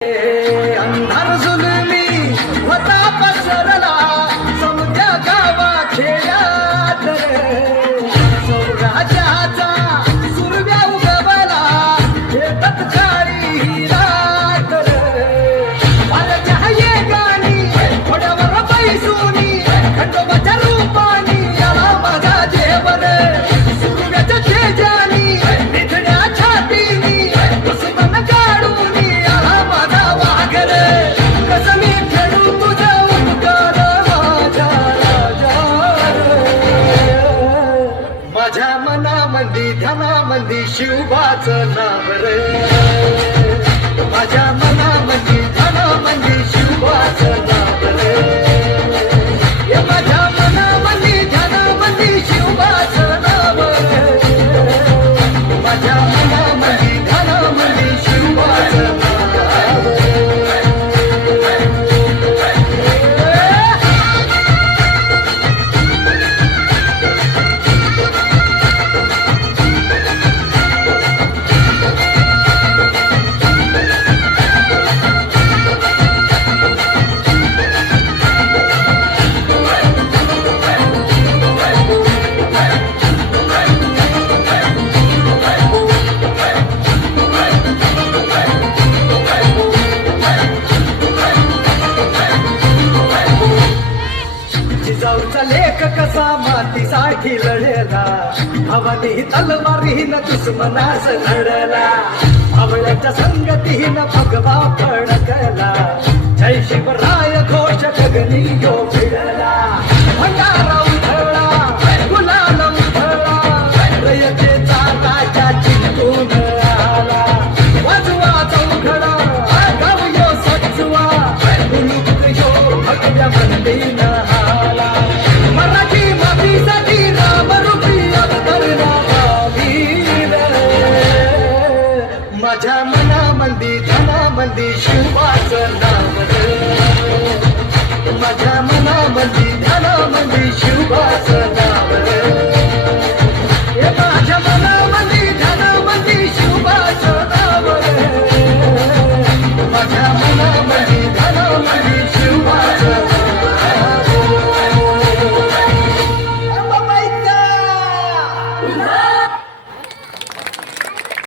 अंधार जुलमी होता पसरला समजा गावा खेळात सौराज्याचा सुरव्या उगवला येतात काळी रात माझ्या ये गाणी थोड्यावर पैसुनी खंडोबाच्या रूपानी याला माझा जेवण सुरव्याच्या तेजानी निधड्या छातीनी सुमन काढून याला माझा वाघर कसं मी फेडू तुझा उपकार माझ्या राजा माझ्या मनामंदी ध्यानामंदी शिवबाचं नाव रे माझ्या मनामंदी ध्यानामंदी शिवबाचं नाव रे माझ्या मनामंदी ध्यानामंदी शिवबाचं नाव रे माझ्या मनामंदी ध्यानामंदी शिवबाचं नाव रे जिजाऊचा लेख कसा मातीसाठी लढला भवानी तलवारीन दुश्मनास लढला आवळ्याच्या संगतीन भगवा फडकला जय शिवराय घोष गगनी यो भिडला भंडारा उधळला गुलाल उधळला रयतेचा राजा चिंतून आला वाजवा चौघडा गाव यो सजवा उलुक यो भगव्या मंदीन मराठी मातीसाठी रामरूपी अवतरला वीर माझ्या मनामंदी ध्यानामंदी शिवबाचं नाव